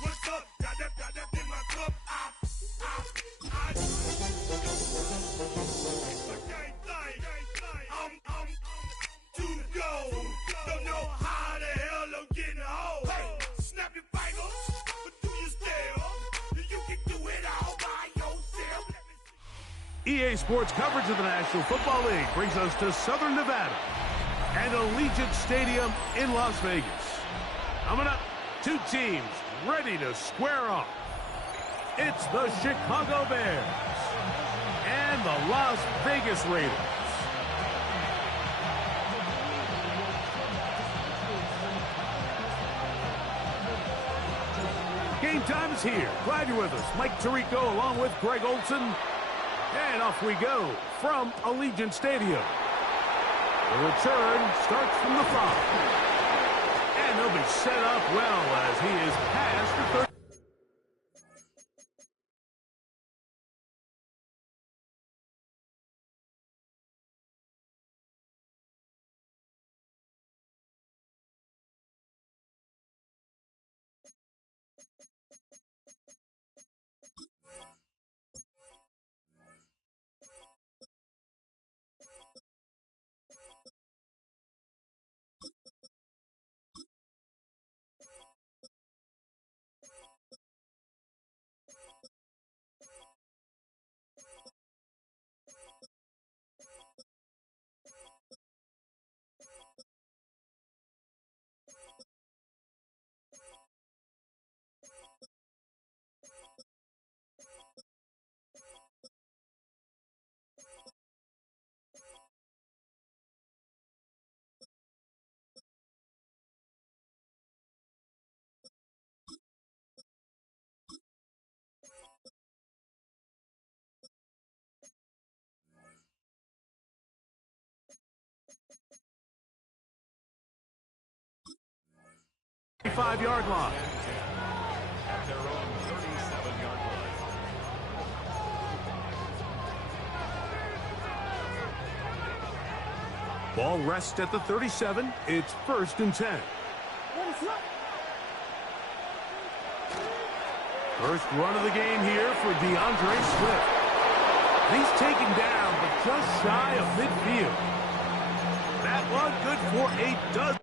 What's up? Got that in my cup. It's my gang thing. I'm to go. Don't know how the hell I'm getting home. Hey, snap your fingers, but do you still? You can do it all by yourself. EA Sports coverage of the National Football League brings us to Southern Nevada and Allegiant Stadium in Las Vegas. Coming up, two teams ready to square off. It's the Chicago Bears and the Las Vegas Raiders. Game time is here. Glad you're with us. Mike Tirico along with Greg Olson. And off we go from Allegiant Stadium. The return starts from the 5. And he'll be set up well as he is past the 30. Five-yard line. At their own 37-yard line. Ball rests at the 37. It's 1st and 10. First run of the game here for DeAndre Swift. He's taken down, but just shy of midfield. That one good for a dozen.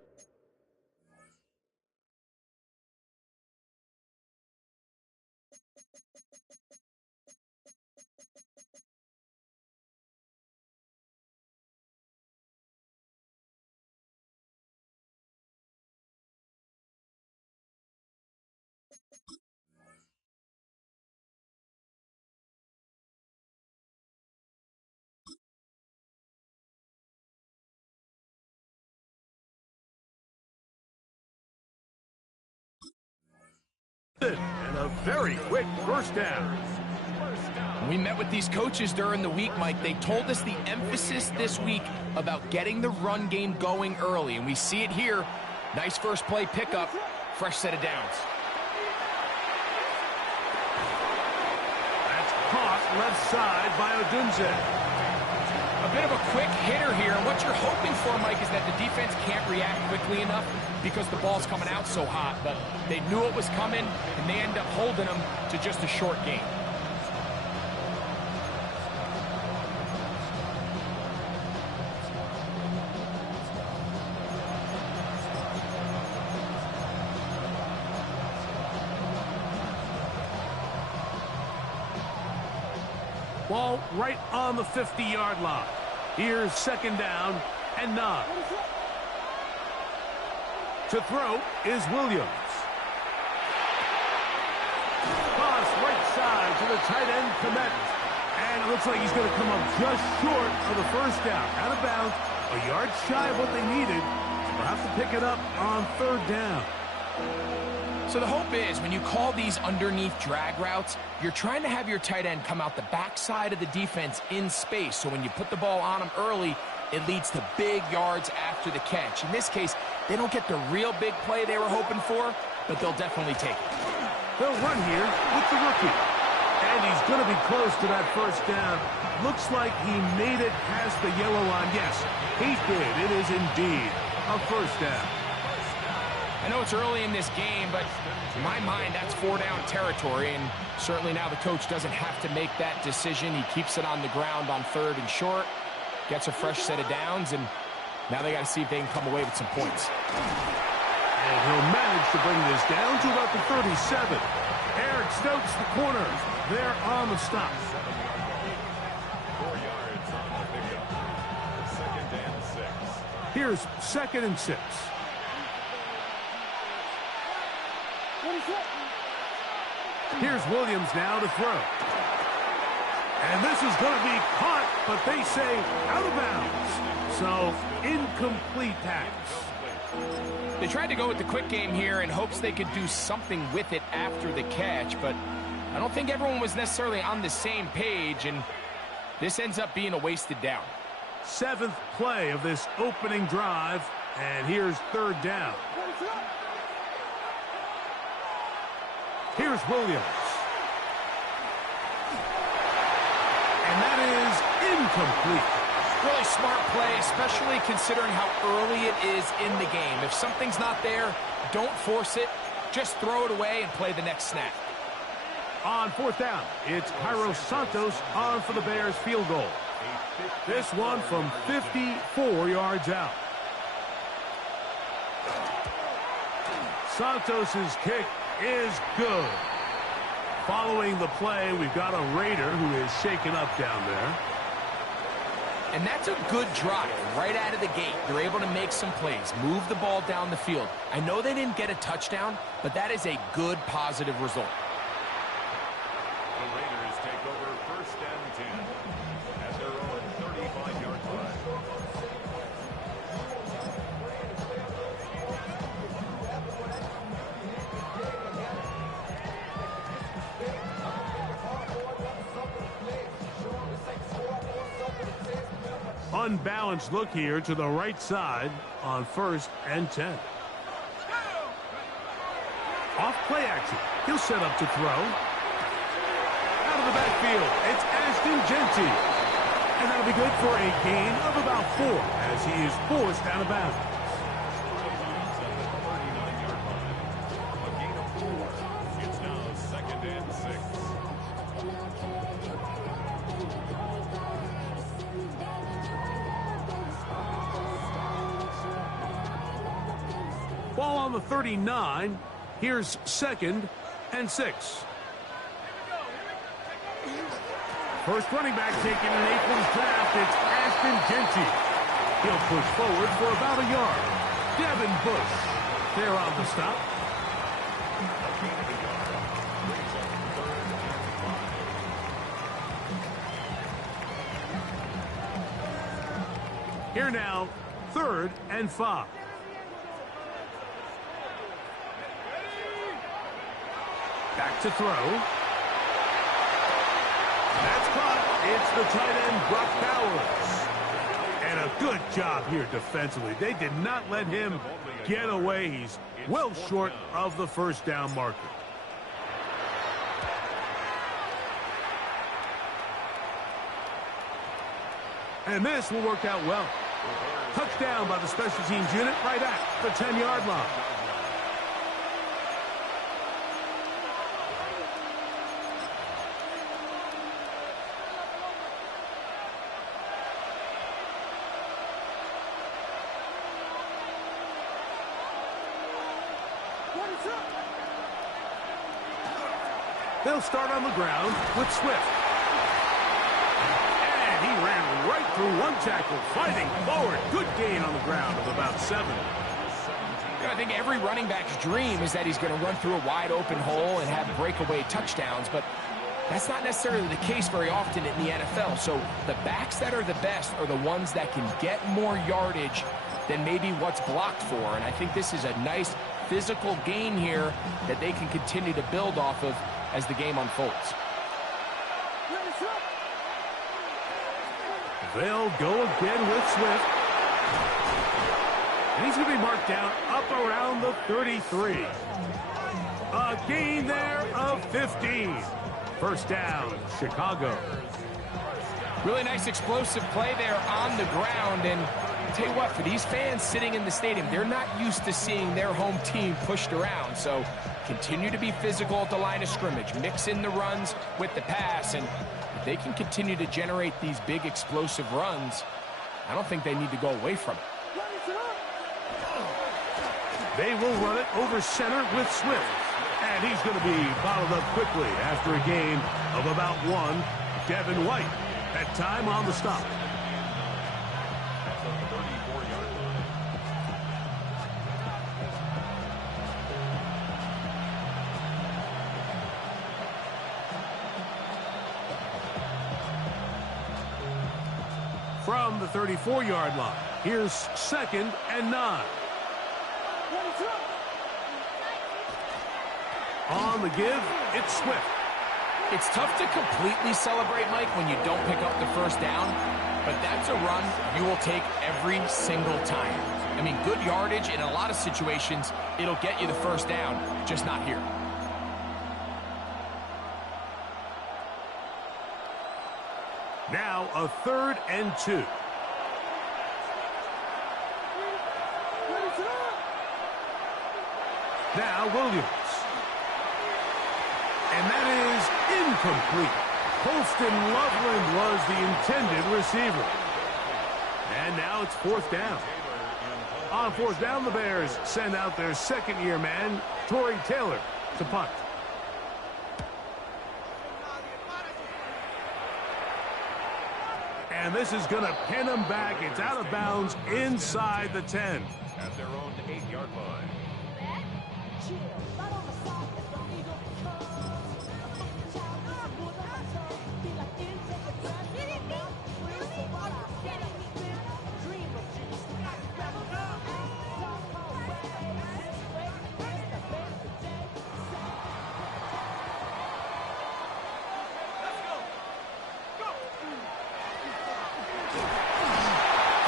And a very quick first down. We met with these coaches during the week, Mike. They told us the emphasis this week about getting the run game going early, and we see it here. Nice first play pickup, fresh set of downs. That's caught left side by Odunze. A bit of a quick hitter here, and what you're hoping for, Mike, is that the defense can't react quickly enough because the ball's coming out so hot, but they knew it was coming, and they end up holding them to just a short gain. Ball right on the 50-yard line. Here's 2nd down and 9. To throw is Williams. Pass right side to the tight end, Komet. And it looks like he's going to come up just short of the first down. Out of bounds, a yard shy of what they needed. They'll have to pick it up on 3rd down. So the hope is when you call these underneath drag routes, you're trying to have your tight end come out the backside of the defense in space. So when you put the ball on him early, it leads to big yards after the catch. In this case, they don't get the real big play they were hoping for, but they'll definitely take it. They'll run here with the rookie. And he's going to be close to that first down. Looks like he made it past the yellow line. Yes, he did. It is indeed a first down. I know it's early in this game, but in my mind, that's 4-down territory, and certainly now the coach doesn't have to make that decision. He keeps it on the ground on 3rd and short, gets a fresh set of downs, and now they got to see if they can come away with some points. And he'll manage to bring this down to about the 37. Eric Stokes, the corner. They're on the stop. 4 yards on the pickup. 2nd and 6. Here's 2nd and 6. Here's Williams now to throw. And this is going to be caught, but they say out of bounds. So, incomplete pass. They tried to go with the quick game here in hopes they could do something with it after the catch, but I don't think everyone was necessarily on the same page, and this ends up being a wasted down. 7th play of this opening drive, and here's 3rd down. Here's Williams. And that is incomplete. Really smart play, especially considering how early it is in the game. If something's not there, don't force it. Just throw it away and play the next snap. On 4th down, it's Cairo Santos on for the Bears field goal. This one from 54 yards out. Santos's kick is good. Following the play, we've got a Raider who is shaken up down there. And that's a good drive right out of the gate. They're able to make some plays, move the ball down the field. I know they didn't get a touchdown, but that is a good, positive result. The Raiders take over 1st and 10 at their own 35-yard line. Unbalanced look here to the right side on 1st and 10. Off play action. He'll set up to throw. Out of the backfield, it's Ashton Genty. And that'll be good for a gain of about 4 as he is forced out of bounds. A gain of 4. It's now 2nd and 6. Ball on the 39. Here's 2nd and 6. First running back taken in April's draft, it's Ashton Genty. He'll push forward for about a yard. Devin Bush, there on the stop. Here now, 3rd and 5. Back to throw. That's caught. It's the tight end, Brock Bowers. And a good job here defensively. They did not let him get away. He's well short of the 1st down marker. And this will work out well. Touchdown by the special teams unit right at the 10-yard line. They'll start on the ground with Swift. And he ran right through one tackle, fighting forward. Good gain on the ground of about 7. I think every running back's dream is that he's going to run through a wide open hole and have breakaway touchdowns, but that's not necessarily the case very often in the NFL. So the backs that are the best are the ones that can get more yardage than maybe what's blocked for. And I think this is a nice physical gain here that they can continue to build off of as the game unfolds. They'll go again with Swift. And he's going to be marked down up around the 33. A gain there of 15. 1st down, Chicago. Really nice explosive play there on the ground, and Tell you what, for these fans sitting in the stadium, they're not used to seeing their home team pushed around. So continue to be physical at the line of scrimmage. Mix in the runs with the pass. And if they can continue to generate these big explosive runs, I don't think they need to go away from it. They will run it over center with Swift. And he's going to be bottled up quickly after a gain of about 1. Devin White, that time on the stop. From the 34-yard line, here's 2nd and 9. On the give, it's Swift. It's tough to completely celebrate, Mike, when you don't pick up the first down, but that's a run you will take every single time. I mean, good yardage in a lot of situations, it'll get you the first down, just not here. Now a 3rd and 2. Now Williams. And that is incomplete. Colston Loveland was the intended receiver. And now it's 4th down. On 4th down, the Bears send out their 2nd-year man, Torrey Taylor, to punt. And this is going to pin them back. It's out of bounds inside the 10. At their own 8-yard line.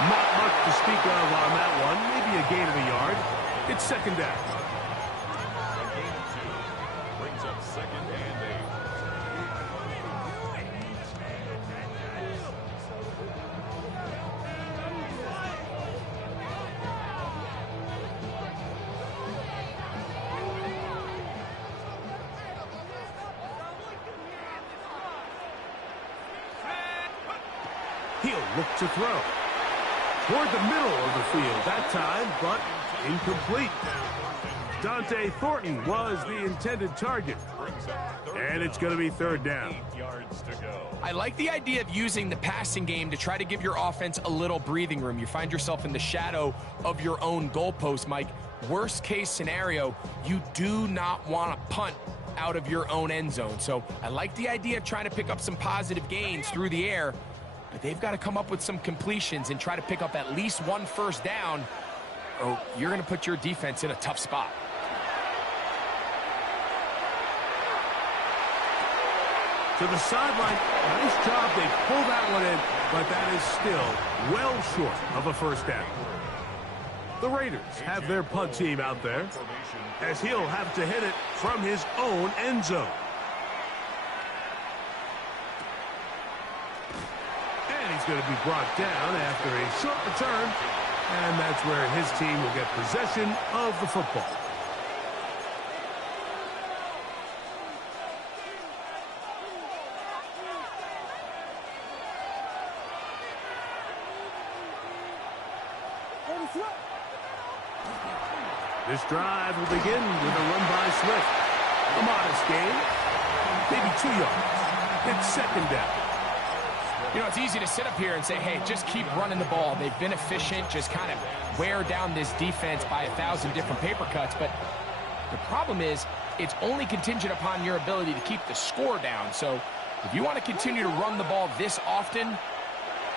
Not much to speak of on that one. Maybe a gain of a yard. It's 2nd down. A gain of 2 brings up 2nd and 8. He'll look to throw. Toward the middle of the field that time, but incomplete. Dante Thornton was the intended target. And it's going to be 3rd down. 8 yards to go. I like the idea of using the passing game to try to give your offense a little breathing room. You find yourself in the shadow of your own goalpost, Mike. Worst case scenario, you do not want to punt out of your own end zone. So I like the idea of trying to pick up some positive gains through the air, but they've got to come up with some completions and try to pick up at least 1 first down, or you're going to put your defense in a tough spot. To the sideline. Nice job. They pull that one in, but that is still well short of a first down. The Raiders have their punt team out there, as he'll have to hit it from his own end zone. And he's going to be brought down after a short return, and that's where his team will get possession of the football. This drive will begin with a run by Swift. A modest gain, maybe 2 yards. It's 2nd down. You know, it's easy to sit up here and say, hey, just keep running the ball. They've been efficient, just kind of wear down this defense by 1,000 different paper cuts. But the problem is, it's only contingent upon your ability to keep the score down. So if you want to continue to run the ball this often,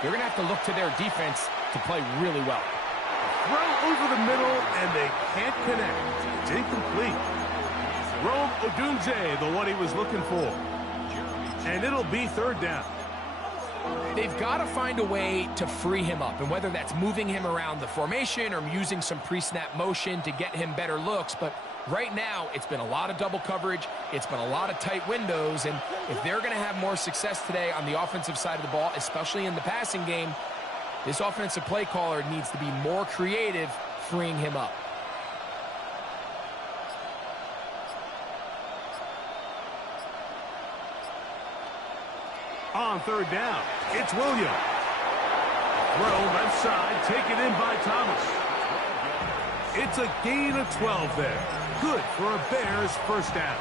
you're going to have to look to their defense to play really well. Throw over the middle, and they can't connect. It's incomplete. Rome Odunze, the one he was looking for. And it'll be 3rd down. They've got to find a way to free him up, and whether that's moving him around the formation or using some pre-snap motion to get him better looks. But right now, it's been a lot of double coverage. It's been a lot of tight windows, and if they're going to have more success today on the offensive side of the ball, especially in the passing game, This offensive play caller needs to be more creative, freeing him up. On third down, it's Williams. Throw left side, taken in by Thomas. It's a gain of 12 there. Good for a Bears first down.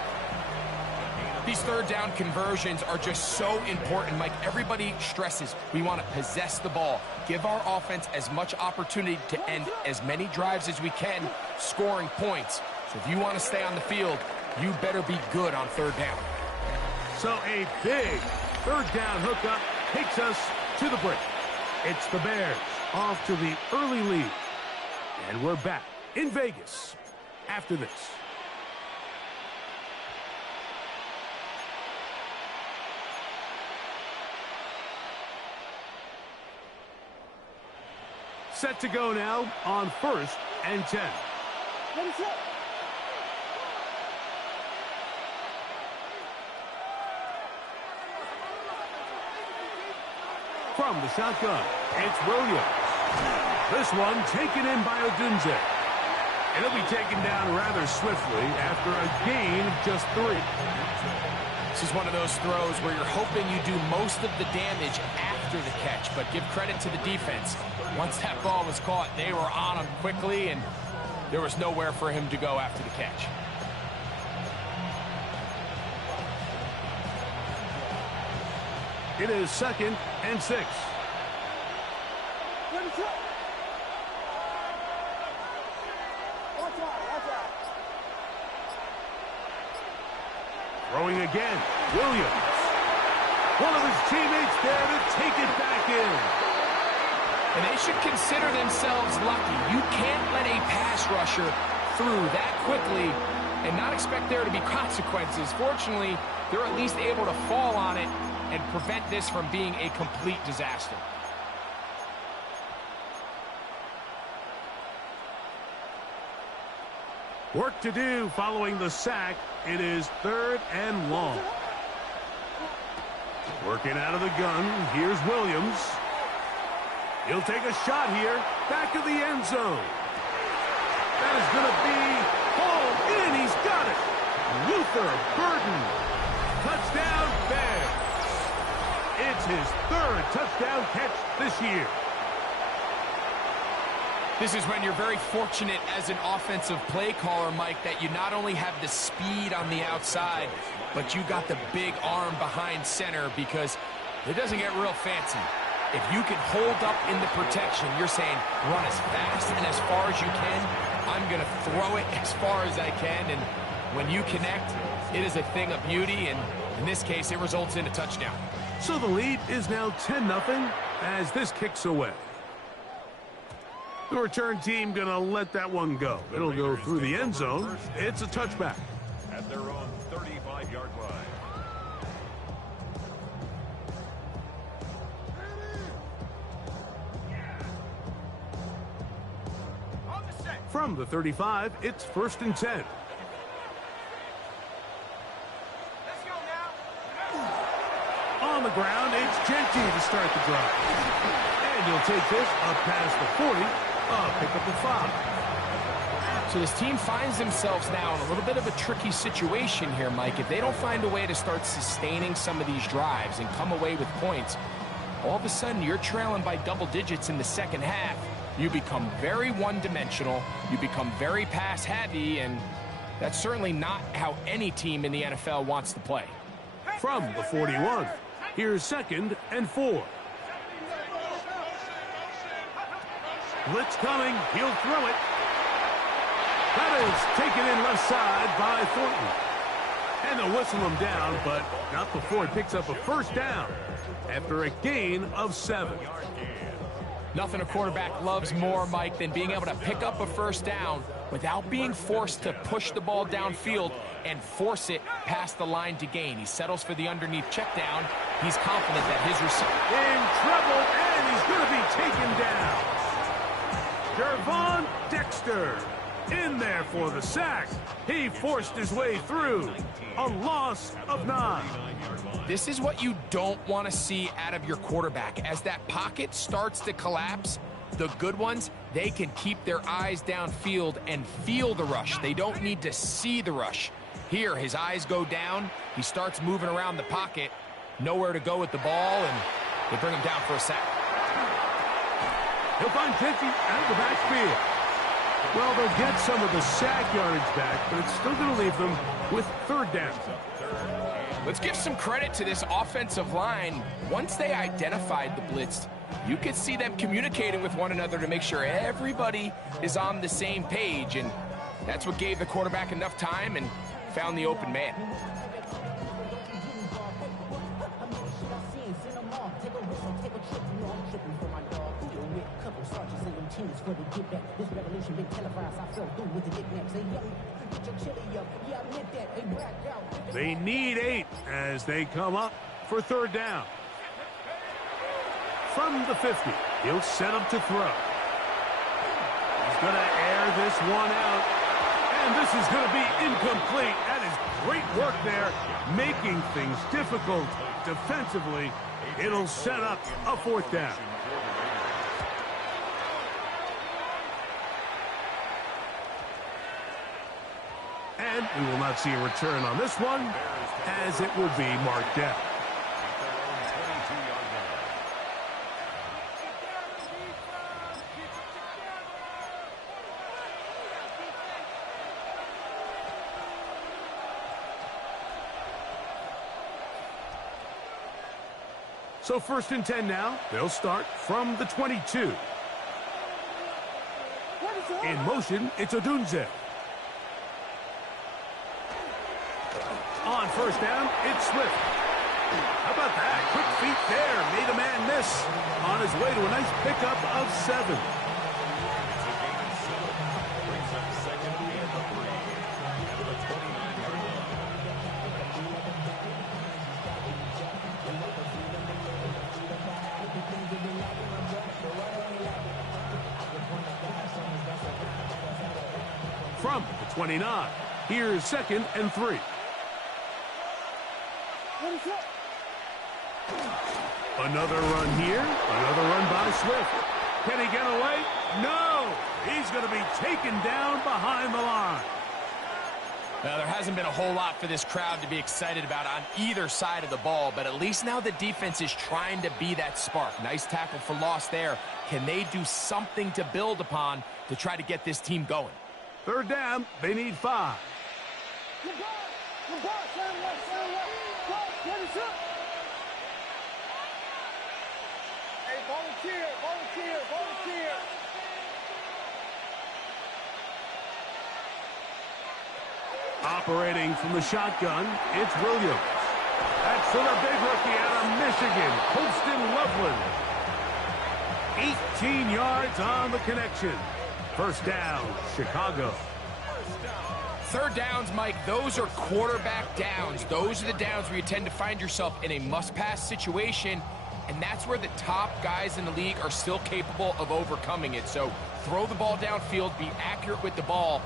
These third down conversions are just so important, Mike. Everybody stresses we want to possess the ball, give our offense as much opportunity to end as many drives as we can, scoring points. So if you want to stay on the field, you better be good on third down. So a big third down hookup takes us to the break. It's the Bears off to the early lead. And we're back in Vegas after this. Set to go now on 1st and 10. From the shotgun, it's Williams. This one taken in by Odunze. And he'll be taken down rather swiftly after a gain of just 3. This is one of those throws where you're hoping you do most of the damage after the catch, but give credit to the defense. Once that ball was caught, they were on him quickly, and there was nowhere for him to go after the catch. It is 2nd and 6. Throwing again, Williams. One of his teammates there to take it back in. And they should consider themselves lucky. You can't let a pass rusher through that quickly and not expect there to be consequences. Fortunately, they're at least able to fall on it and prevent this from being a complete disaster. Work to do following the sack. It is 3rd and long. Working out of the gun. Here's Williams. He'll take a shot here. Back of the end zone. That is going to be hauled in. He's got it. Luther Burden. Touchdown Bears. It's his 3rd touchdown catch this year. This is when you're very fortunate as an offensive play caller, Mike, that you not only have the speed on the outside, but you got the big arm behind center, because it doesn't get real fancy. If you can hold up in the protection, you're saying run as fast and as far as you can. I'm going to throw it as far as I can, and when you connect, it is a thing of beauty, and in this case, it results in a touchdown. So the lead is now 10-0 as this kicks away. The return team going to let that one go. It'll go through the end zone. It's a touchback. At their own 35-yard line. From the 35, it's 1st and 10. On the ground, it's Genty to start the drive. And he'll take this up past the 40, pick up the 5. So this team finds themselves now in a little bit of a tricky situation here, Mike. If they don't find a way to start sustaining some of these drives and come away with points, all of a sudden you're trailing by double digits in the second half. You become very one-dimensional, you become very pass-heavy, and that's certainly not how any team in the NFL wants to play. From the 41, here's 2nd and 4. Blitz coming, he'll throw it. That is taken in left side by Thornton. And they'll whistle him down, but not before he picks up a first down after a gain of 7. Nothing a quarterback loves more, Mike, than being able to pick up a first down without being forced to push the ball downfield and force it past the line to gain. He settles for the underneath check down. He's confident that his receiver in trouble, and he's going to be taken down. Gervon Dexter in there for the sack. He forced his way through. A loss of 9. This is what you don't want to see out of your quarterback. As that pocket starts to collapse, the good ones, they can keep their eyes downfield and feel the rush. They don't need to see the rush. Here, his eyes go down. He starts moving around the pocket. Nowhere to go with the ball, and they bring him down for a sack. He'll find Tenty out of the backfield. Well, they'll get some of the sack yardage back, but it's still going to leave them with 3rd down. Let's give some credit to this offensive line. Once they identified the blitz, you could see them communicating with one another to make sure everybody is on the same page, and that's what gave the quarterback enough time and found the open man. They need 8 as they come up for 3rd down. From the 50, he'll set him to throw. He's going to air this one out, and this is going to be incomplete. That is great work there, making things difficult defensively. It'll set up a 4th down. And we will not see a return on this one, as it will be marked down. So 1st and 10 now. They'll start from the 22. In motion, it's Odunze. On 1st down, it's Swift. How about that? Quick feet there. Made a man miss. On his way to a nice pickup of 7. From the 29, here's 2nd and 3. Another run here. Another run by Swift. Can he get away? No! He's going to be taken down behind the line. Now, there hasn't been a whole lot for this crowd to be excited about on either side of the ball, but at least now the defense is trying to be that spark. Nice tackle for loss there. Can they do something to build upon to try to get this team going? 3rd down, they need 5. Volunteer. Operating from the shotgun, it's Williams. That's for the big rookie out of Michigan, Colston Loveland. 18 yards on the connection. 1st down, Chicago. 3rd downs, Mike, those are quarterback downs. Those are the downs where you tend to find yourself in a must-pass situation, and that's where the top guys in the league are still capable of overcoming it. So throw the ball downfield, be accurate with the ball.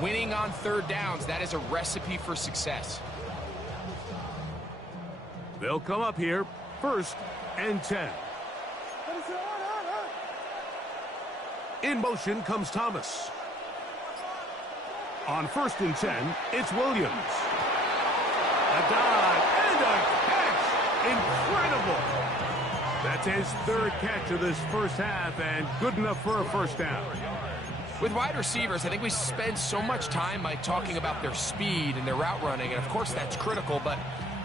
Winning on 3rd downs, that is a recipe for success. They'll come up here, 1st and 10. In motion comes Thomas. On 1st and 10, it's Williams. A dive and a catch. Incredible. That's his 3rd catch of this 1st half, and good enough for a 1st down. With wide receivers, I think we spend so much time, Mike, talking about their speed and their route running, and of course that's critical, but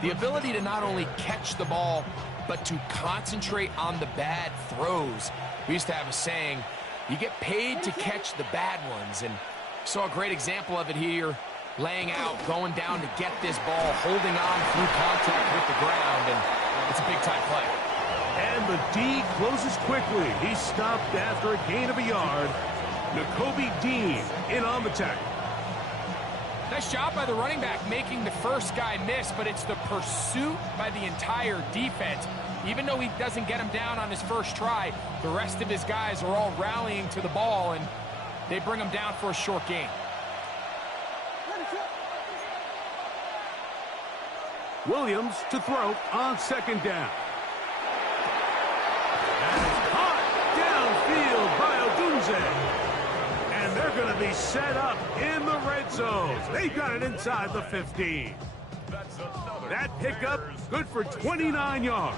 the ability to not only catch the ball, but to concentrate on the bad throws. We used to have a saying, you get paid to catch the bad ones, and saw a great example of it here, laying out, going down to get this ball, holding on through contact with the ground, and it's a big-time play. And the D closes quickly. He stopped after a gain of a yard. Nakobe Dean in on the tackle. Nice job by the running back making the first guy miss, but it's the pursuit by the entire defense. Even though he doesn't get him down on his first try, the rest of his guys are all rallying to the ball, and They bring him down for a short gain. Williams to throw on second down. And it's caught downfield by Odunze. And they're going to be set up in the red zone. They got it inside the 15. That pickup, good for 29 yards.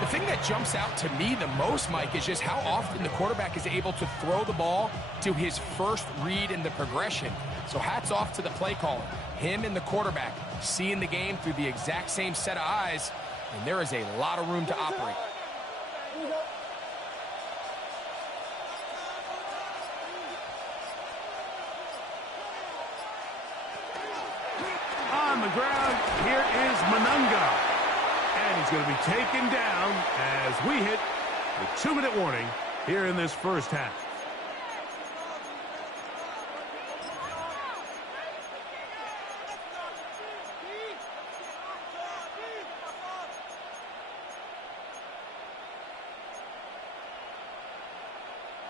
The thing that jumps out to me the most, Mike, is just how often the quarterback is able to throw the ball to his first read in the progression. So hats off to the play caller. Him and the quarterback seeing the game through the exact same set of eyes, and there is a lot of room to operate. On the ground, here is Manunga. And he's going to be taken down as we hit the 2-minute warning here in this first half.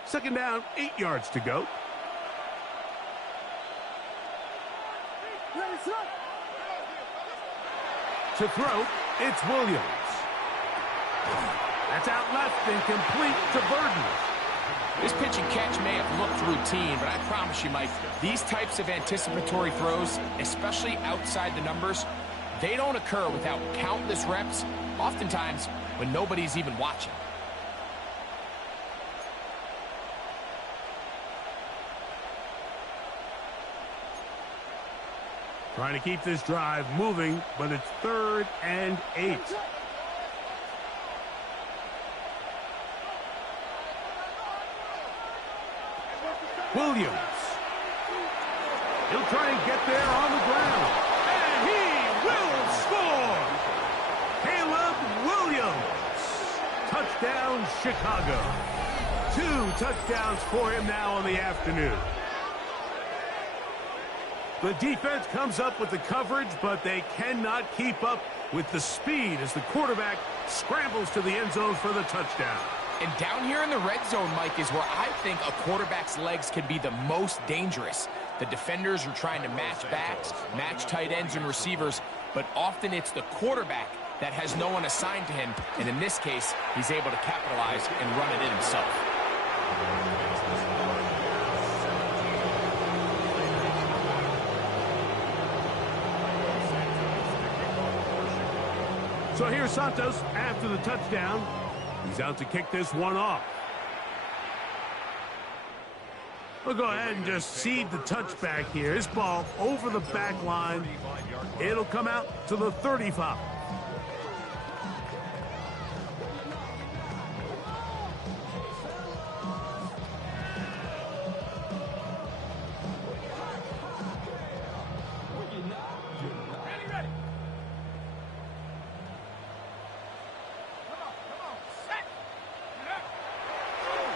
Second down, 8 yards to go. To throw, it's Williams. That's out left and complete to Burden. This pitch and catch may have looked routine, but I promise you, Mike, these types of anticipatory throws, especially outside the numbers, they don't occur without countless reps, oftentimes when nobody's even watching. Trying to keep this drive moving, but it's 3rd and 8. Williams. He'll try and get there on the ground. And he will score! Caleb Williams. Touchdown, Chicago. 2 touchdowns for him now in the afternoon. The defense comes up with the coverage, but they cannot keep up with the speed as the quarterback scrambles to the end zone for the touchdown. And down here in the red zone, Mike, is where I think a quarterback's legs can be the most dangerous. The defenders are trying to match backs, match tight ends and receivers, but often it's the quarterback that has no one assigned to him, and in this case, he's able to capitalize and run it in himself. So here's Santos after the touchdown. He's out to kick this one off. We'll go ahead and just cede the touchback here. This ball over the back line. It'll come out to the 35.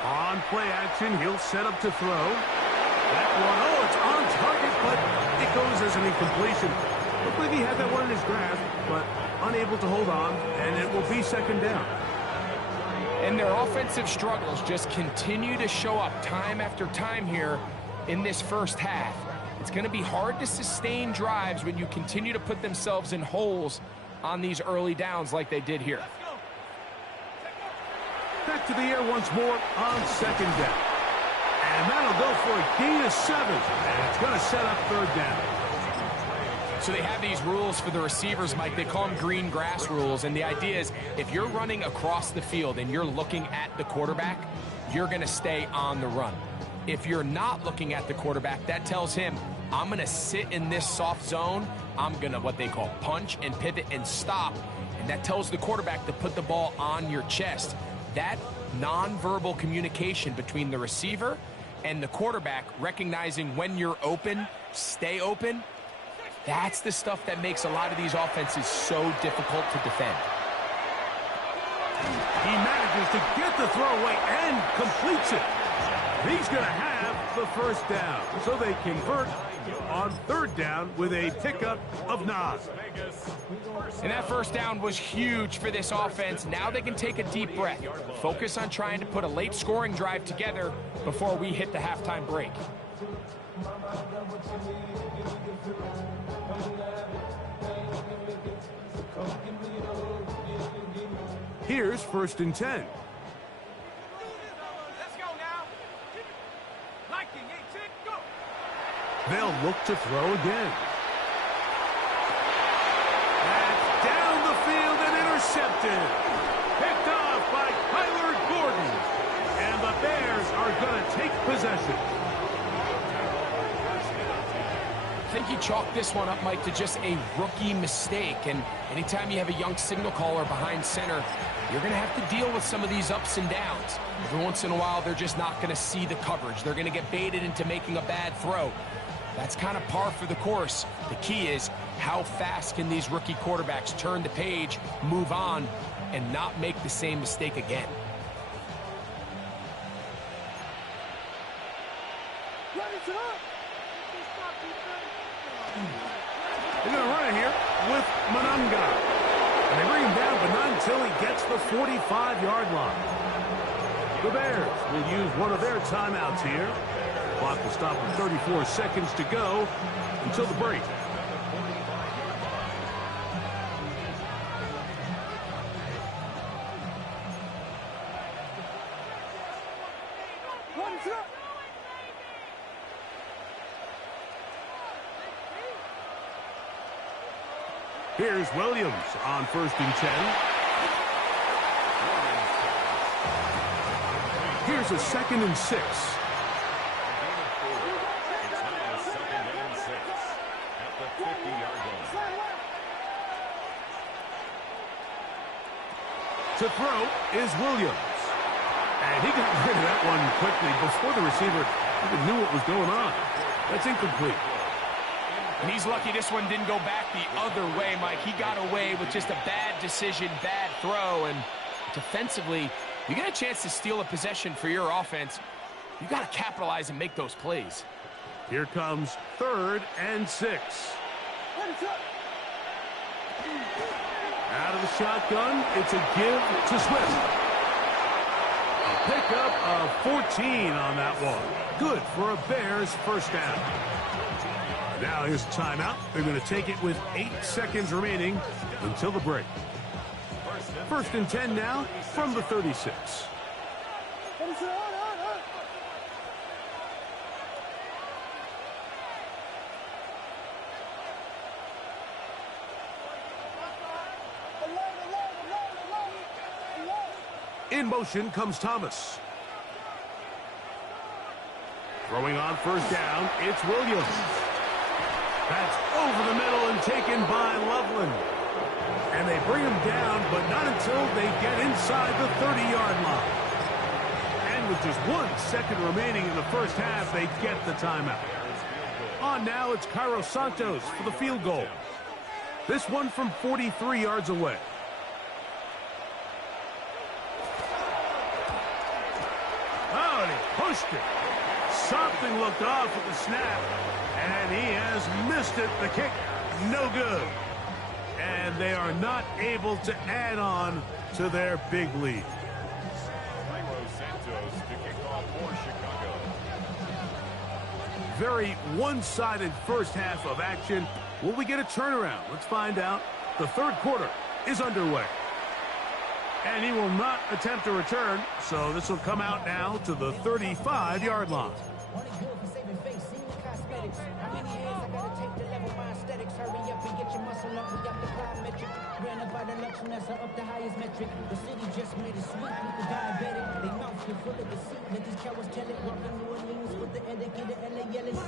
On play action, he'll set up to throw. That one, oh, it's on target, but it goes as an incompletion. Looked like he had that one in his grasp, but unable to hold on, and it will be second down. And their offensive struggles just continue to show up time after time here in this first half. It's going to be hard to sustain drives when you continue to put themselves in holes on these early downs like they did here. Back to the air once more on second down. And that'll go for a gain of 7. And it's going to set up third down. So they have these rules for the receivers, Mike. They call them green grass rules. And the idea is if you're running across the field and you're looking at the quarterback, you're going to stay on the run. If you're not looking at the quarterback, that tells him, I'm going to sit in this soft zone. I'm going to what they call punch and pivot and stop. And that tells the quarterback to put the ball on your chest. That nonverbal communication between the receiver and the quarterback, recognizing when you're open, stay open, that's the stuff that makes a lot of these offenses so difficult to defend. He manages to get the throw away and completes it. He's going to have the first down, so they convert on third down with a pickup of 9. And that first down was huge for this offense. Now they can take a deep breath, focus on trying to put a late scoring drive together before we hit the halftime break. Here's 1st and 10. They'll look to throw again. That's down the field and intercepted. Picked off by Kyler Gordon. And the Bears are going to take possession. I think you chalk this one up, Mike, to just a rookie mistake. And anytime you have a young signal caller behind center, you're going to have to deal with some of these ups and downs. Every once in a while, they're just not going to see the coverage. They're going to get baited into making a bad throw. That's kind of par for the course. The key is how fast can these rookie quarterbacks turn the page, move on, and not make the same mistake again. They're going to run it here with Mananga. And they bring him down, but not until he gets the 45-yard line. The Bears will use one of their timeouts here. Clock will stop with 34 seconds to go until the break. Here's Williams on 1st and 10. Here's a 2nd and 6. To throw is Williams. And he got rid of that one quickly before the receiver even knew what was going on. That's incomplete. And he's lucky this one didn't go back the other way, Mike. He got away with just a bad decision, bad throw. And defensively, you get a chance to steal a possession for your offense. You got to capitalize and make those plays. Here comes 3rd and 6. Out of the shotgun, it's a give to Swift. A pickup of 14 on that one. Good for a Bears first down. Now here's a timeout. They're going to take it with 8 seconds remaining until the break. 1st and 10 now from the 36. In motion comes Thomas. Throwing on 1st down, it's Williams. That's over the middle and taken by Loveland. And they bring him down, but not until they get inside the 30-yard line. And with just 1 second remaining in the first half, they get the timeout. On now, it's Cairo Santos for the field goal. This one from 43 yards away. Oh, and he pushed it. Something looked off at the snap, and he has missed it. The kick, no good. And they are not able to add on to their big lead. Cairo Santos to kick off for Chicago. Very one-sided first half of action. Will we get a turnaround? Let's find out. The 3rd quarter is underway. And he will not attempt a return, so this will come out now to the 35-yard line. Up the highest metric. The city just made it sweet. People diabetic. They mouth get full of deceit. Let these cowards tell it. Walking New Orleans with the etiquette. LA yelling.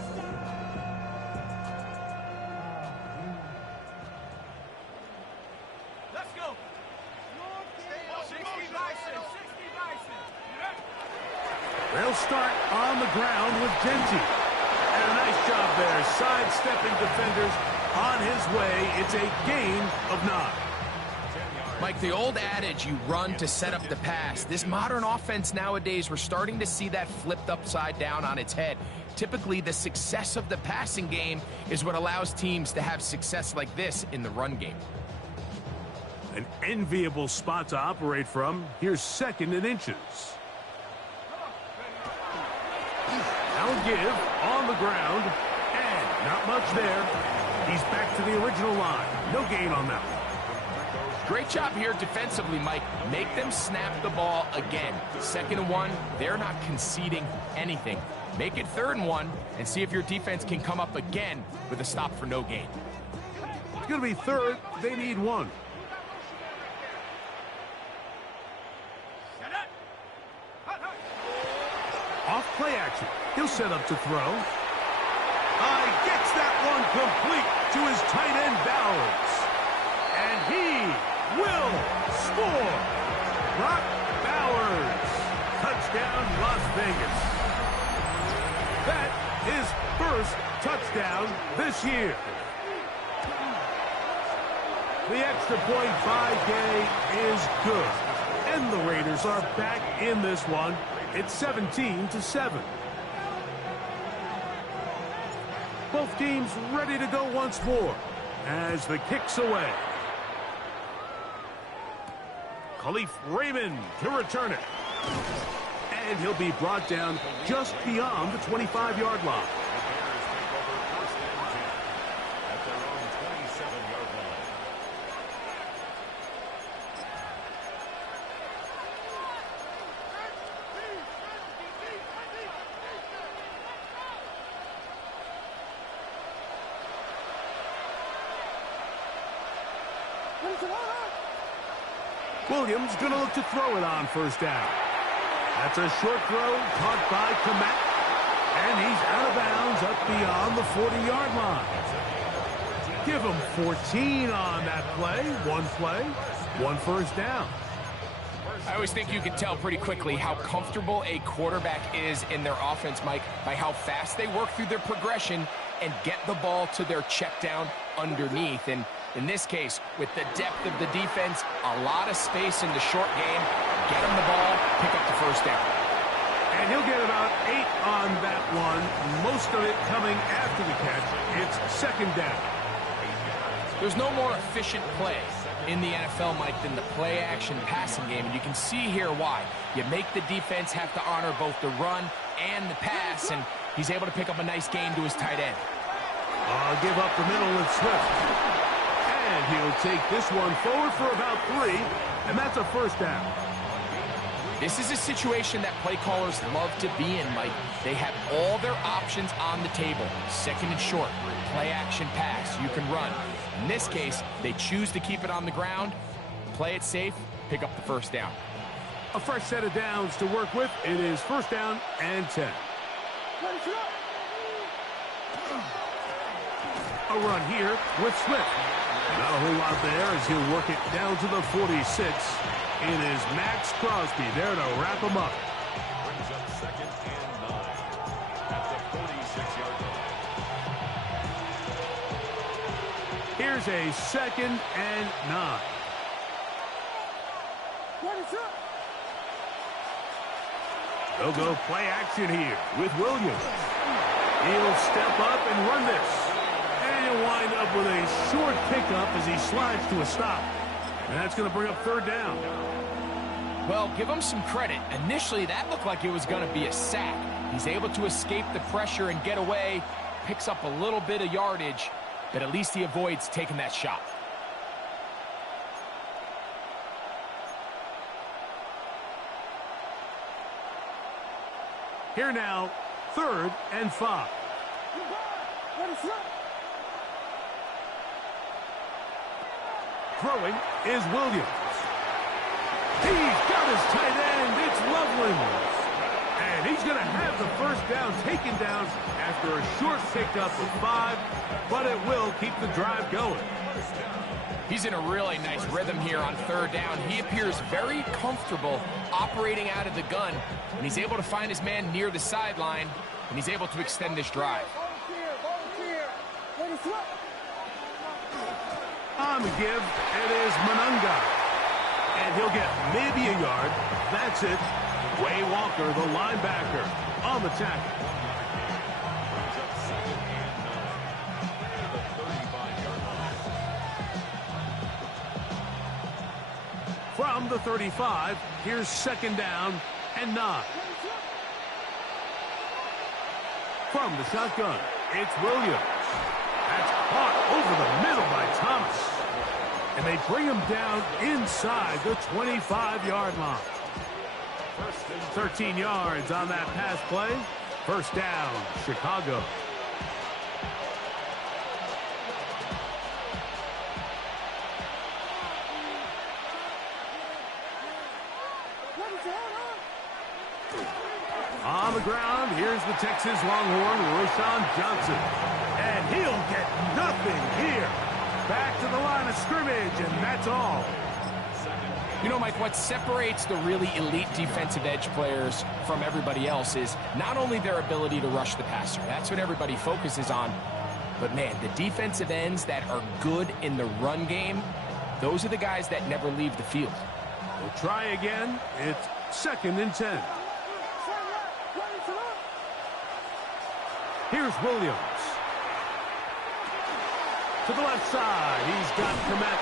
Let's go. 60 license. 60 license. They'll start on the ground with Genty. And a nice job there, sidestepping defenders on his way. It's a gain of 9. Mike, the old adage, you run to set up the pass. This modern offense nowadays, we're starting to see that flipped upside down on its head. Typically, the success of the passing game is what allows teams to have success like this in the run game. An enviable spot to operate from. Here's 2nd and inches. Now give on the ground, and not much there. He's back to the original line. No gain on that one. Great job here defensively, Mike. Make them snap the ball again. 2nd and 1, they're not conceding anything. Make it 3rd and 1, and see if your defense can come up again with a stop for no gain. It's going to be 3rd. They need 1. Off play action. He'll set up to throw. Gets that one complete to his tight end Bowers. And he will score. Brock Bowers. Touchdown, Las Vegas. That is first touchdown this year. The extra point by Gay is good. And the Raiders are back in this one. It's 17-7. Both teams ready to go once more as the kick's away. Khalif Raymond to return it. And he'll be brought down just beyond the 25-yard line. Williams going to look to throw it on 1st down. That's a short throw caught by Komet. And he's out of bounds up beyond the 40-yard line. Give him 14 on that play. 1 1st down. I always think you can tell pretty quickly how comfortable a quarterback is in their offense, Mike, by how fast they work through their progression and get the ball to their check down underneath. And in this case, with the depth of the defense, a lot of space in the short game, get him the ball, pick up the 1st down. And he'll get about 8 on that one, most of it coming after the catch. It's 2nd down. There's no more efficient play in the NFL, Mike, than the play-action passing game, and you can see here why. You make the defense have to honor both the run and the pass, and he's able to pick up a nice gain to his tight end. Give up the middle with Swift. And he'll take this one forward for about 3, and that's a 1st down. This is a situation that play callers love to be in, Mike. They have all their options on the table. 2nd and short, play-action pass, you can run. In this case, they choose to keep it on the ground, play it safe, pick up the 1st down. A fresh set of downs to work with. It is 1st down and 10. A run here with Swift. Not a whole lot there as he'll work it down to the 46. It is Max Crosby there to wrap him up. Brings up 2nd and 9 at the 46-yard line. Here's a 2nd and 9. They'll go play action here with Williams. He'll step up and run this. And he'll wind up with a short pickup as he slides to a stop. And that's going to bring up 3rd down. Well, give him some credit. Initially, that looked like it was going to be a sack. He's able to escape the pressure and get away, picks up a little bit of yardage, but at least he avoids taking that shot. Here now, 3rd and 5. Throwing is Williams. He's got his tight end. It's Loveland. And he's going to have the 1st down taken down after a short pickup of 5, but it will keep the drive going. He's in a really nice rhythm here on 3rd down. He appears very comfortable operating out of the gun, and he's able to find his man near the sideline, and he's able to extend this drive. On the give, it is Monunga. And he'll get maybe a yard. That's it. Wk4, the linebacker, on the tackle. Brings up 2nd and 9 at the 35-yard line. From the 35, here's 2nd down and 9. From the shotgun, it's Williams. That's caught over the middle by Thomas. And they bring him down inside the 25-yard line. 13 yards on that pass play. 1st down, Chicago. On the ground, here's the Texas Longhorn, Roschon Johnson. And he'll get nothing here. Back to the line of scrimmage, and that's all. You know, Mike, what separates the really elite defensive edge players from everybody else is not only their ability to rush the passer. That's what everybody focuses on. But, man, the defensive ends that are good in the run game, those are the guys that never leave the field. We'll try again. It's 2nd and 10. Here's Williams. To the left side, he's got Komet.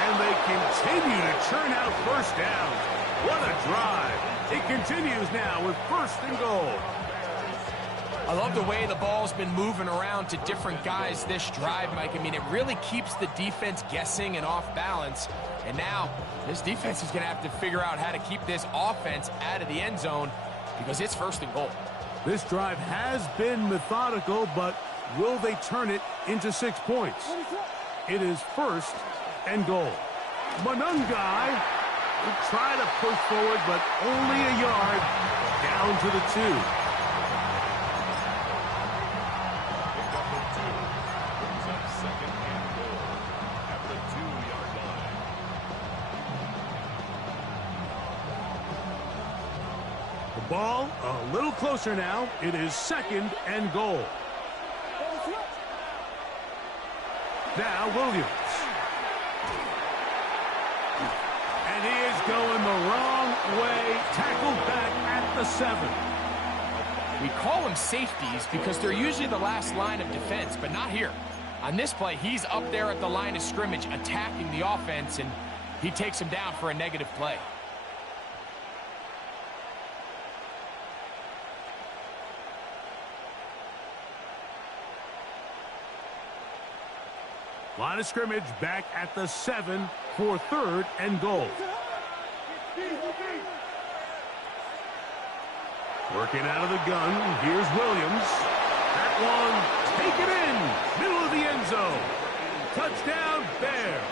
And they continue to churn out 1st down. What a drive. It continues now with 1st and goal. I love the way the ball's been moving around to different guys this drive, Mike. I mean, it really keeps the defense guessing and off balance. And now, this defense is going to have to figure out how to keep this offense out of the end zone because it's 1st and goal. This drive has been methodical, but will they turn it into 6 points? It is 1st and goal. Manungai will try to push forward, but only a yard down to the 2. Pick up the 2. Brings up 2nd and goal at the 2-yard line. The ball a little closer now. It is 2nd and goal. Now Williams. And he is going the wrong way. Tackled back at the 7. We call them safeties because they're usually the last line of defense, but not here. On this play, he's up there at the line of scrimmage attacking the offense, and he takes him down for a negative play. Line of scrimmage back at the 7 for 3rd and goal. Working out of the gun, here's Williams. That one, take it in, middle of the end zone. Touchdown, Bears.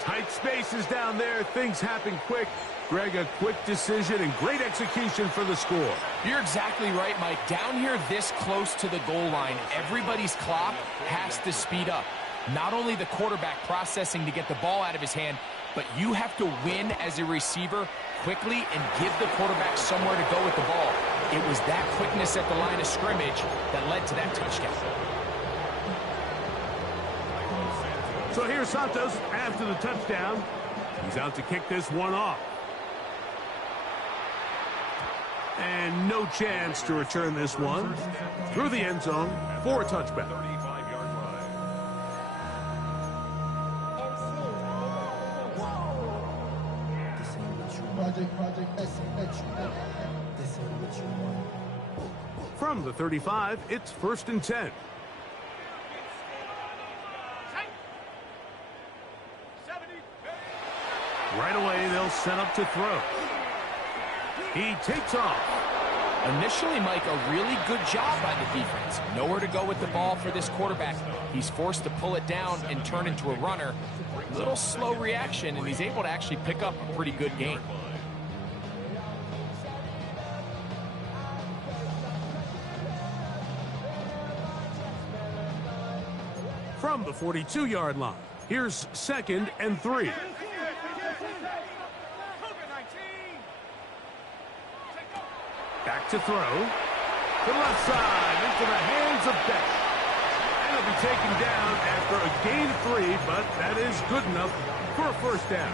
Tight spaces down there, things happen quick. Greg, a quick decision and great execution for the score. You're exactly right, Mike. Down here this close to the goal line, everybody's clock has to speed up. Not only the quarterback processing to get the ball out of his hand, but you have to win as a receiver quickly and give the quarterback somewhere to go with the ball. It was that quickness at the line of scrimmage that led to that touchdown. So here's Santos after the touchdown. He's out to kick this one off. And no chance to return this one through the end zone for a touchback. 35-yard line. From the 35, it's 1st and 10. Right away, they'll set up to throw. He takes off. Initially, Mike, a really good job by the defense. Nowhere to go with the ball for this quarterback. He's forced to pull it down and turn into a runner. A little slow reaction, and he's able to actually pick up a pretty good gain. From the 42-yard line, here's 2nd and 3. Back to throw. To the left side, into the hands of Beck. And a He'll be taken down after a gain of 3, but that is good enough for a first down.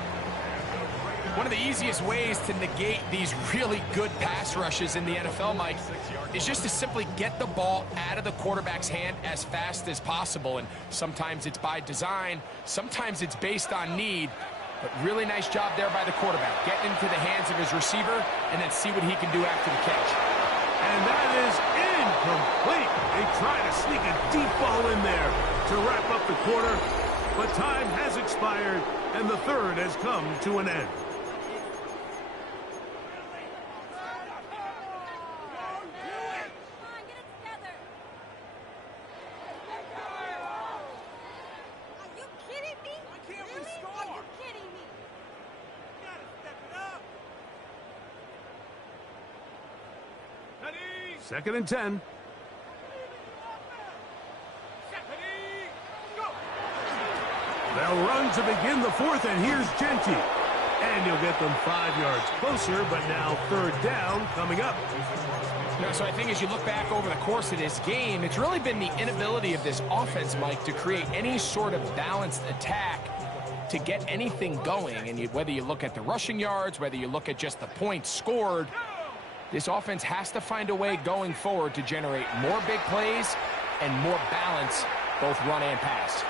One of the easiest ways to negate these really good pass rushes in the NFL, Mike, is just to simply get the ball out of the quarterback's hand as fast as possible. And sometimes it's by design, sometimes it's based on need. But really nice job there by the quarterback, getting into the hands of his receiver and then see what he can do after the catch. And that is incomplete. They try to sneak a deep ball in there to wrap up the quarter, but time has expired and the third has come to an end. Second and 10. They'll run to begin the fourth, and here's Genty. And he'll get them 5 yards closer, but now third down coming up. So I think as you look back over the course of this game, it's really been the inability of this offense, Mike, to create any sort of balanced attack to get anything going. And whether you look at the rushing yards, whether you look at just the points scored, this offense has to find a way going forward to generate more big plays and more balance, both run and pass.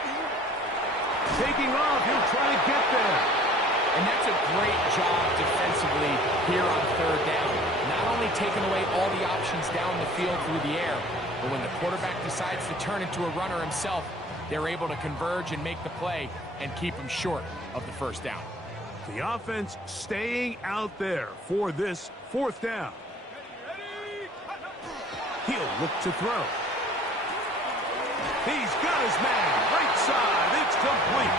Taking off, he'll try to get there. And that's a great job defensively here on third down. Not only taking away all the options down the field through the air, but when the quarterback decides to turn into a runner himself, they're able to converge and make the play and keep him short of the first down. The offense staying out there for this fourth down. He'll look to throw. He's got his man. Right side. It's complete.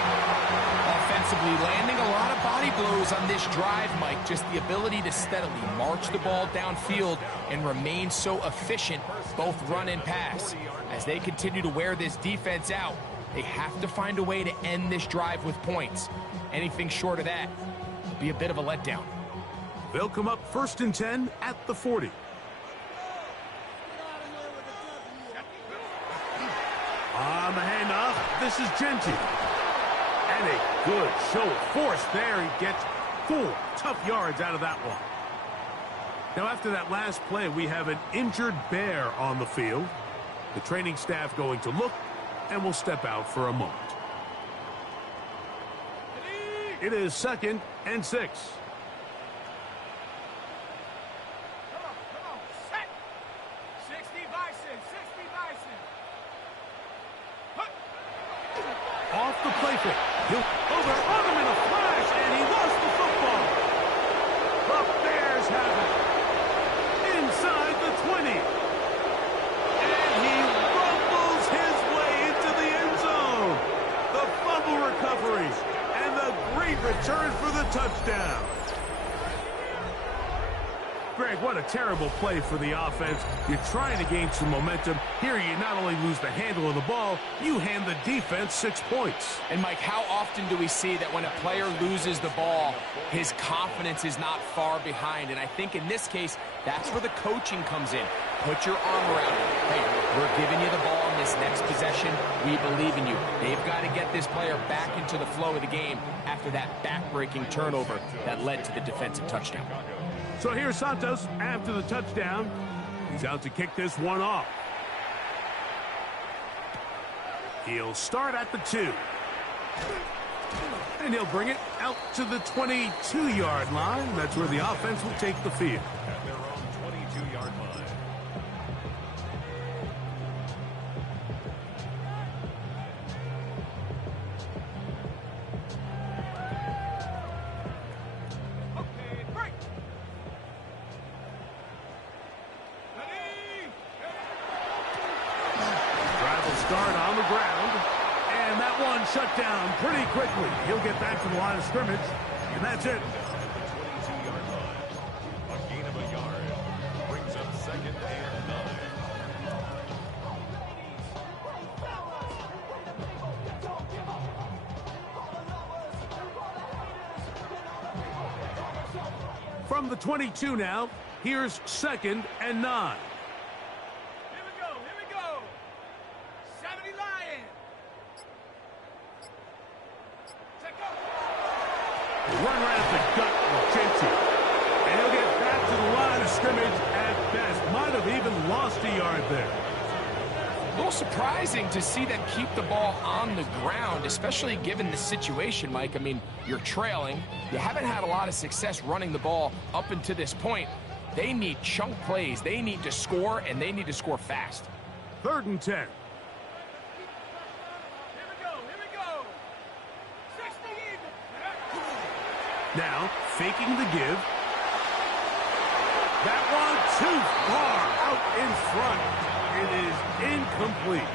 Offensively landing a lot of body blows on this drive, Mike. Just the ability to steadily march the ball downfield and remain so efficient, both run and pass. As they continue to wear this defense out, they have to find a way to end this drive with points. Anything short of that will be a bit of a letdown. They'll come up first and 10 at the 40. On the handoff, this is Genty. And a good show of force there. He gets 4 tough yards out of that one. Now, after that last play, we have an injured Bear on the field. The training staff going to look, and will step out for a moment. It is 2nd and 6. Off the play fake. He'll overrun him in a flash, and he lost the football. The Bears have it inside the 20. And he rumbles his way into the end zone. The fumble recovery and the great return for the touchdown. Greg, what a terrible play for the offense. You're trying to gain some momentum. Here you not only lose the handle of the ball, you hand the defense 6 points. And Mike, how often do we see that when a player loses the ball, his confidence is not far behind? And I think in this case, that's where the coaching comes in. Put your arm around him. Hey, we're giving you the ball in this next possession. We believe in you. They've got to get this player back into the flow of the game after that back-breaking turnover that led to the defensive touchdown. So here's Santos after the touchdown. He's out to kick this one off. He'll start at the 2. And he'll bring it out to the 22-yard line. That's where the offense will take the field. At their own 22-yard line. Start on the ground, and that one shut down pretty quickly. He'll get back to the line of scrimmage, and that's it. 22-yard line. A gain of a yard brings up 2nd and 9. From the 22 now, here's 2nd and 9. Here we go. 70 Lions. Run right at the gut with Genty. And he'll get back to the line of scrimmage at best. Might have even lost a yard there. A little surprising to see them keep the ball on the ground, especially given the situation, Mike. I mean, you're trailing. You haven't had a lot of success running the ball up until this point. They need chunk plays. They need to score, and they need to score fast. 3rd and 10. Here we go. 60 even. Now, faking the give. That one too far out in front. It is incomplete.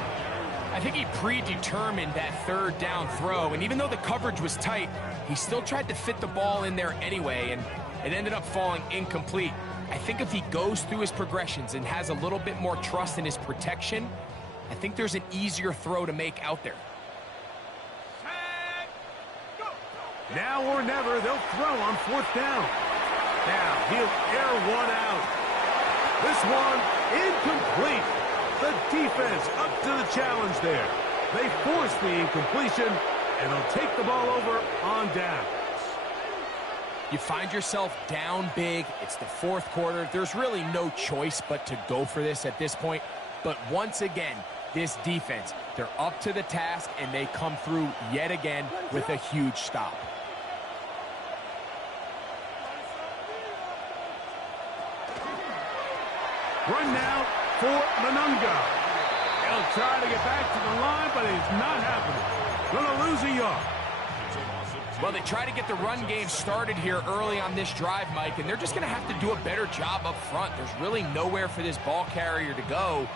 I think he predetermined that 3rd down throw, and even though the coverage was tight, he still tried to fit the ball in there anyway, and it ended up falling incomplete. I think if he goes through his progressions and has a little bit more trust in his protection, I think there's an easier throw to make out there. Now or never, they'll throw on 4th down. Now, he'll air one out. This one, incomplete. The defense up to the challenge there. They force the incompletion, and they'll take the ball over on downs. You find yourself down big. It's the 4th quarter. There's really no choice but to go for this at this point. But once again, this defense, they're up to the task, and they come through yet again with a huge stop. Run now for Manunga. He'll try to get back to the line, but it's not happening. Going to lose a yard. Well, they try to get the run game started here early on this drive, Mike, and they're just going to have to do a better job up front. There's really nowhere for this ball carrier to go.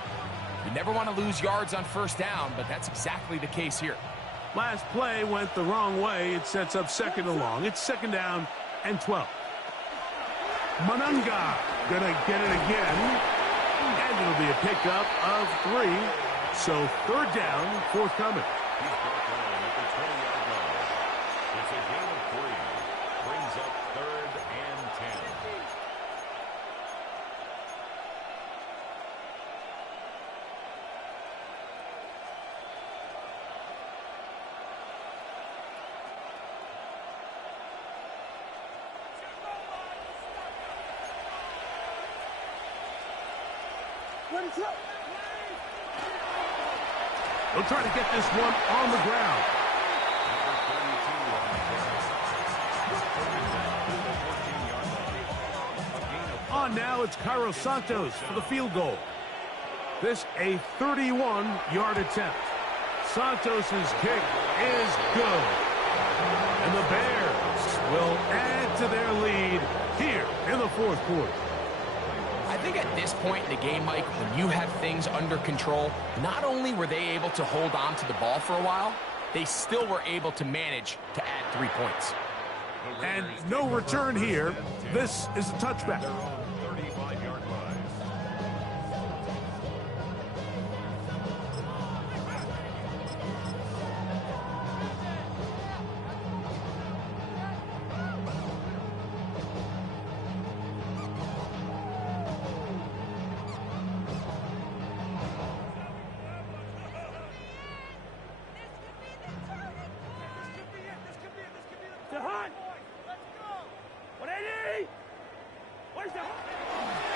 You never want to lose yards on 1st down, but that's exactly the case here. Last play went the wrong way. It sets up 2nd and long. It's 2nd down and 12. Manunga going to get it again. And it'll be a pickup of 3. So 3rd down, forthcoming. He's brought down at the 20-yard line. It's a gain of 3. Brings up 3rd and 10. They'll try to get this one on the ground. On now, it's Cairo Santos for the field goal. This a 31-yard attempt. Santos' kick is good. And the Bears will add to their lead here in the 4th quarter. I think at this point in the game, Mike, when you have things under control, not only were they able to hold on to the ball for a while, they still were able to manage to add 3 points. And no return here. This is a touchback. 35-yard line.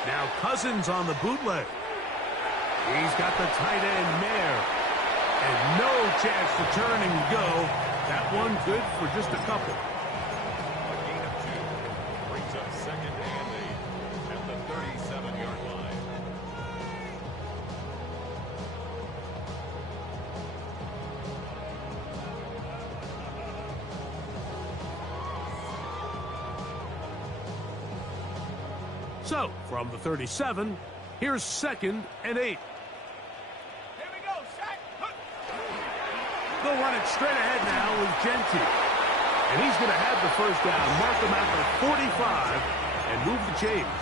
Now Cousins on the bootleg. He's got the tight end Mayer. And no chance to turn and go. That one good for just a couple. A gain of 2. Brings up 2nd and 8 at the 37-yard line. So, from the 37, here's 2nd and 8. Here we go, set. They'll run it straight ahead now with Genty. And he's going to have the 1st down, mark him at the 45, and move the chains.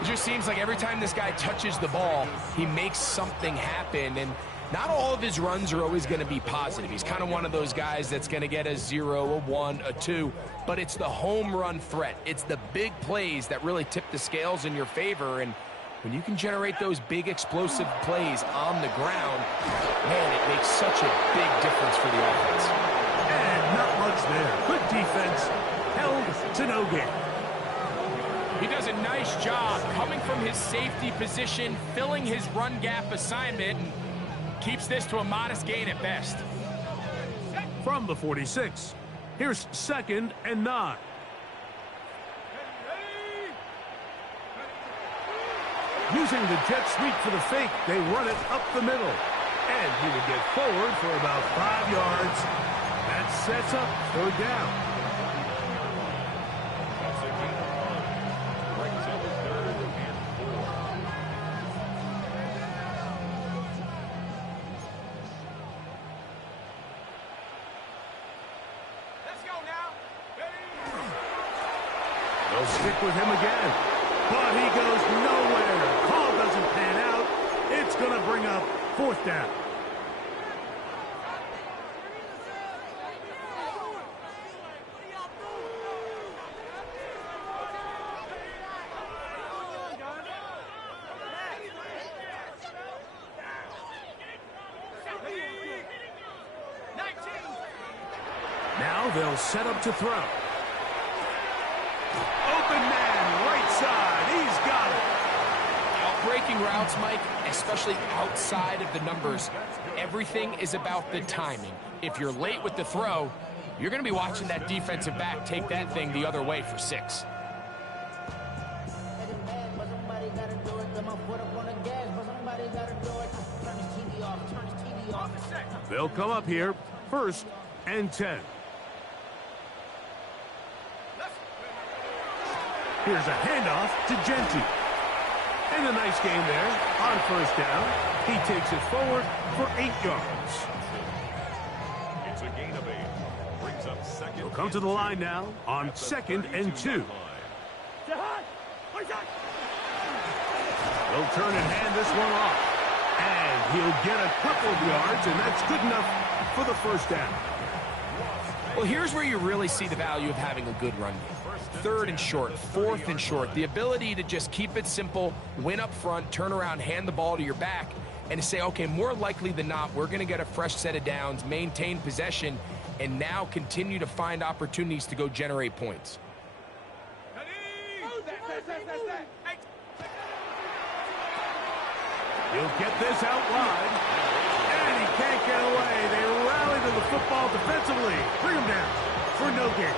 It just seems like every time this guy touches the ball, he makes something happen, and not all of his runs are always going to be positive. He's kind of one of those guys that's going to get a 0, a 1, a 2, but it's the home run threat. It's the big plays that really tip the scales in your favor, and when you can generate those big explosive plays on the ground, man, it makes such a big difference for the offense. And not much there. Good defense, held to no gain. He does a nice job coming from his safety position, filling his run gap assignment, and keeps this to a modest gain at best. From the 46, here's 2nd and 9. Using the jet sweep for the fake, they run it up the middle. And he would get forward for about 5 yards. That sets up 3rd down. That's a gain of 1. Brings up 3rd and 4. Let's go now. They'll stick with him again. But he goes nowhere. Call doesn't pan out. It's going to bring up 4th down. Now they'll set up to throw. Open man, right side. He's got it. Breaking routes, Mike, especially outside of the numbers, everything is about the timing. If you're late with the throw, you're going to be watching that defensive back take that thing the other way for 6. They'll come up here, 1st and 10. Here's a handoff to Genty. And a nice game there on 1st down. He takes it forward for 8 yards. It's a gain of 8. Brings up 2nd. He'll come to the line now on 2nd and 2. They'll turn and hand this one off. And he'll get a couple of yards, and that's good enough for the 1st down. Well, here's where you really see the value of having a good run game. 3rd and short, 4th and short. The ability to just keep it simple, win up front, turn around, hand the ball to your back, and to say, okay, more likely than not, we're going to get a fresh set of downs, maintain possession, and now continue to find opportunities to go generate points. He'll get this out wide. And he can't get away. They rally to the football defensively. Bring him down for no gain.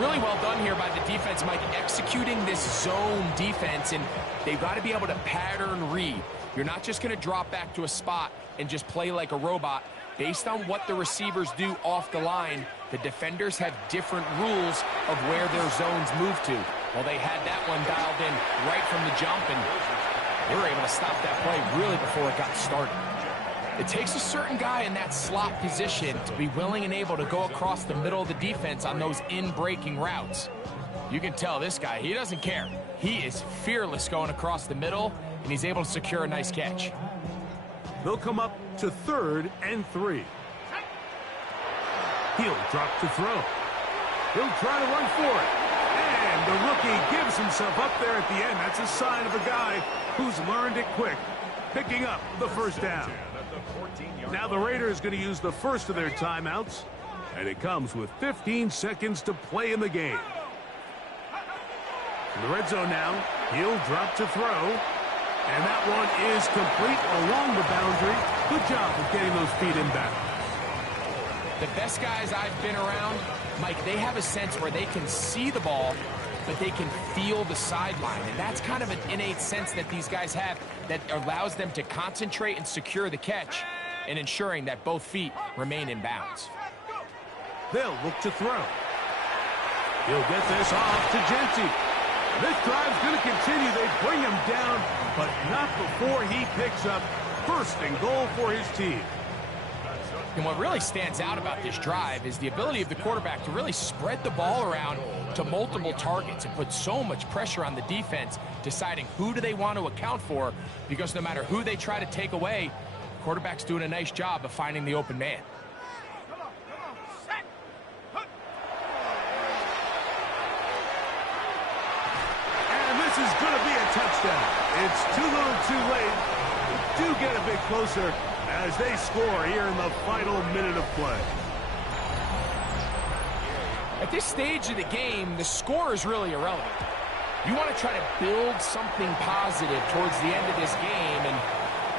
Really well done here by the defense, Mike, executing this zone defense, and they've got to be able to pattern read. You're not just going to drop back to a spot and just play like a robot. Based on what the receivers do off the line, the defenders have different rules of where their zones move to. Well, they had that one dialed in right from the jump, and they were able to stop that play really before it got started. It takes a certain guy in that slot position to be willing and able to go across the middle of the defense on those in-breaking routes. You can tell this guy, he doesn't care. He is fearless going across the middle, and he's able to secure a nice catch. They'll come up to 3rd and 3. He'll drop to throw. He'll try to run for it. And the rookie gives himself up there at the end. That's a sign of a guy who's learned it quick, picking up the 1st down. Now the Raiders going to use the first of their timeouts, and it comes with 15 seconds to play in the game. In the red zone now, he'll drop to throw, and that one is complete along the boundary. Good job of getting those feet in bounds. The best guys I've been around, Mike, they have a sense where they can see the ball, but they can feel the sideline. And that's kind of an innate sense that these guys have that allows them to concentrate and secure the catch and ensuring that both feet remain in bounds. They'll look to throw. He'll get this off to Genty. This drive's going to continue. They bring him down, but not before he picks up 1st and goal for his team. And what really stands out about this drive is the ability of the quarterback to really spread the ball around to multiple targets and put so much pressure on the defense, deciding who do they want to account for, because no matter who they try to take away, the quarterback's doing a nice job of finding the open man. And this is going to be a touchdown. It's too little too late. Do get a bit closer as they score here in the final minute of play. At this stage of the game, the score is really irrelevant. You want to try to build something positive towards the end of this game, and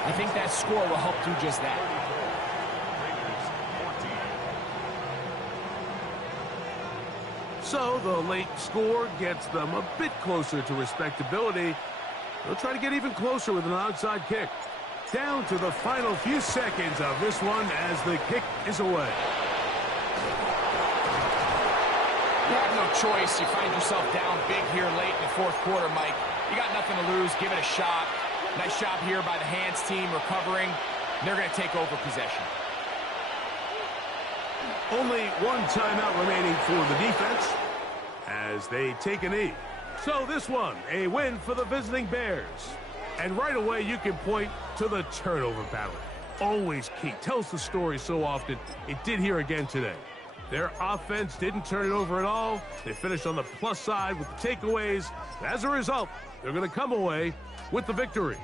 I think that score will help do just that. So the late score gets them a bit closer to respectability. They'll try to get even closer with an onside kick. Down to the final few seconds of this one as the kick is away. You have no choice. You find yourself down big here late in the fourth quarter, Mike. You got nothing to lose. Give it a shot. Nice job here by the hands team recovering. They're going to take over possession. Only one timeout remaining for the defense as they take a knee. So this one, a win for the visiting Bears. And right away, you can point to the turnover battle. Always key. Tells the story so often. It did here again today. Their offense didn't turn it over at all. They finished on the plus side with the takeaways. As a result, they're going to come away with the victory.